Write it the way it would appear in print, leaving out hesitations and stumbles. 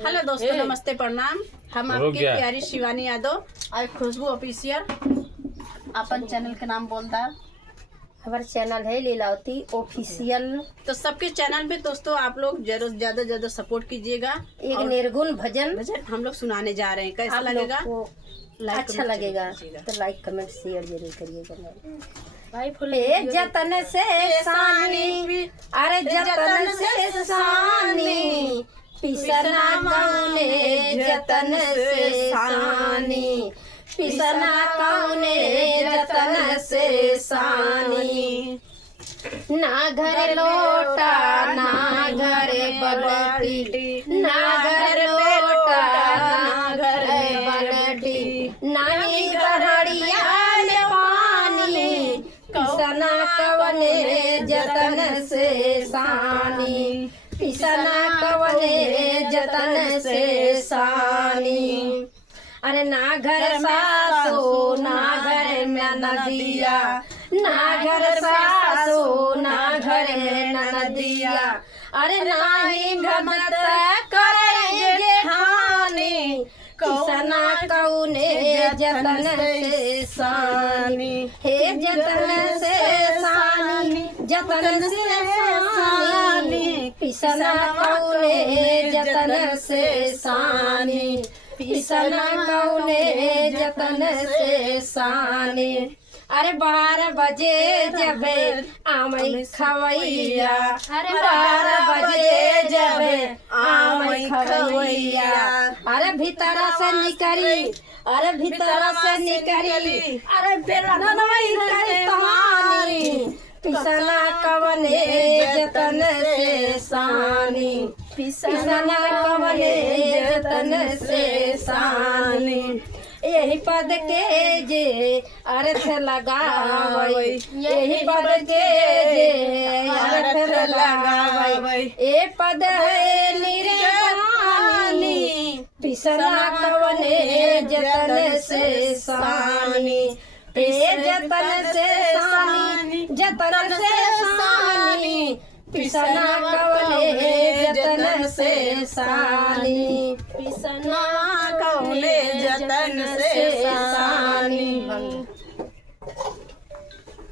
Hello दोस्तों, नमस्ते, प्रणाम। हम आपकी प्यारी शिवानी यादव और खुशबू ऑफिशियल अपन चैनल के नाम बोलता। हमारा चैनल है लीलावती ऑफिशियल। तो सबके चैनल पे दोस्तों आप लोग जरूर ज्यादा सपोर्ट कीजिएगा। एक निर्गुण भजन हम लोग सुनाने जा रहे हैं। कैसा लगेगा? अच्छा लगेगा तो लाइक कमेंट शेयर जरूर करिएगा। भाई जतन से सानी, अरे जतन से सानी, पिसना कौने जतन से सानी, पिसना कौने जतन से सानी। ना घर लोटा ना घर बलटी, ना घर लोटा ना घर बलटी, नानी गहड़िया में पानी, पिसना कवने जतन से सानी, पिसना कवने जतन से सानी। अरे ना घर सासो ना घर में नदिया, ना घर सासो ना घर में नदिया, अरे ना ही मदद करेंगे हानि, किसना कौने जतन से सानी, हे जतन से सानी, जतन से सानी, पिसना कौने जतन से सानी, पिसना कौने जतन से सानी। अरे 12 बजे जब आमई खवैया, अरे 12 बजे जब आमई खवैया, अरे भीतर से निकली, अरे भीतर से निकली, अरे बेरनवई करे तहानी, पिसना कवने जतन से सानी, पिसना कवने जतन से सानी। यही पद के जे अर्थ लगावै, यही पद के जे अर्थ लगावै, ए पद है निर्वाणी, पिसना कवने जतन से सानी, पे जतन से सानी, जतन से सानी, पिसना कवने जतन से सानी, पिसना कवने जतन से सानी।